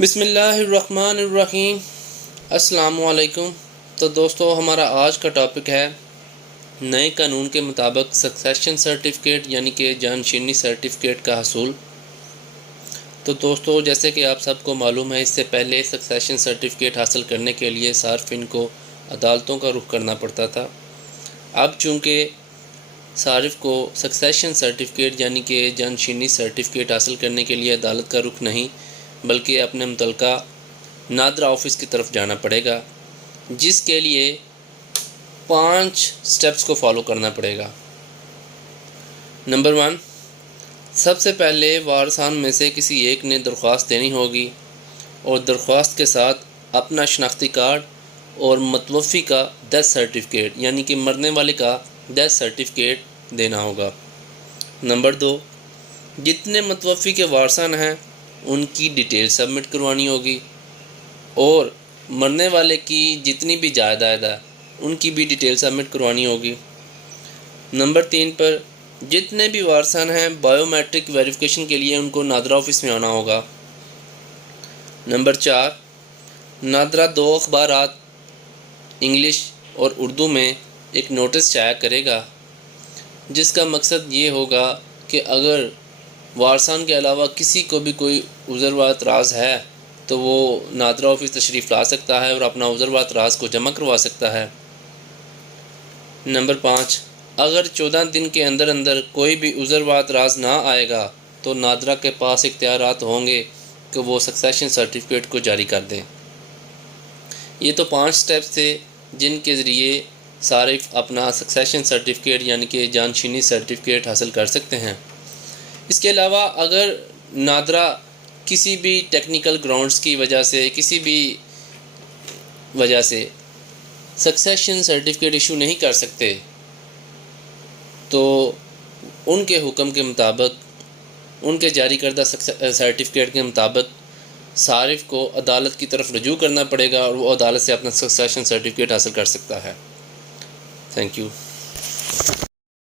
بسم اللہ الرحمن الرحیم۔ السلام علیکم۔ تو دوستو، ہمارا آج کا ٹاپک ہے نئے قانون کے مطابق سکسیشن سرٹیفکیٹ یعنی کہ جانشینی سرٹیفکیٹ کا حصول۔ تو دوستو، جیسے کہ آپ سب کو معلوم ہے، اس سے پہلے سکسیشن سرٹیفکیٹ حاصل کرنے کے لیے صارفین کو عدالتوں کا رخ کرنا پڑتا تھا۔ اب چونکہ صارف کو سکسیشن سرٹیفکیٹ یعنی کہ جانشینی سرٹیفکیٹ حاصل کرنے کے لیے عدالت کا رخ نہیں بلکہ اپنے متعلقہ نادرا آفس کی طرف جانا پڑے گا، جس کے لیے 5 سٹیپس کو فالو کرنا پڑے گا۔ نمبر 1، سب سے پہلے وارثان میں سے کسی ایک نے درخواست دینی ہوگی اور درخواست کے ساتھ اپنا شناختی کارڈ اور متوفی کا ڈیتھ سرٹیفکیٹ یعنی کہ مرنے والے کا ڈیتھ سرٹیفکیٹ دینا ہوگا۔ نمبر 2، جتنے متوفی کے وارثان ہیں ان کی ڈیٹیل سبمٹ کروانی ہوگی اور مرنے والے کی جتنی بھی جائیداد ہے ان کی بھی ڈیٹیل سبمٹ کروانی ہوگی۔ نمبر 3 پر جتنے بھی وارثان ہیں بائیو میٹرک ویریفیکیشن کے لیے ان کو نادرا آفس میں آنا ہوگا۔ نمبر 4، نادرا 2 اخبارات انگلش اور اردو میں ایک نوٹس شائع کرے گا، جس کا مقصد یہ ہوگا کہ اگر وارثان کے علاوہ کسی کو بھی کوئی عذر و اعتراض ہے تو وہ نادرا آفس تشریف لا سکتا ہے اور اپنا عذر و اعتراض کو جمع کروا سکتا ہے۔ نمبر 5، اگر 14 دن کے اندر کوئی بھی عذر و اعتراض نہ آئے گا تو نادرا کے پاس اختیارات ہوں گے کہ وہ سکسیشن سرٹیفکیٹ کو جاری کر دیں۔ یہ تو 5 سٹیپس تھے جن کے ذریعے صارف اپنا سکسیشن سرٹیفکیٹ یعنی کہ جانشینی سرٹیفکیٹ حاصل کر سکتے ہیں۔ اس کے علاوہ اگر نادرا کسی بھی ٹیکنیکل گراؤنڈز کی وجہ سے کسی بھی وجہ سے سکسیشن سرٹیفکیٹ ایشو نہیں کر سکتے تو ان کے حکم کے مطابق، ان کے جاری کردہ سرٹیفکیٹ کے مطابق صارف کو عدالت کی طرف رجوع کرنا پڑے گا اور وہ عدالت سے اپنا سکسیشن سرٹیفکیٹ حاصل کر سکتا ہے۔ Thank you.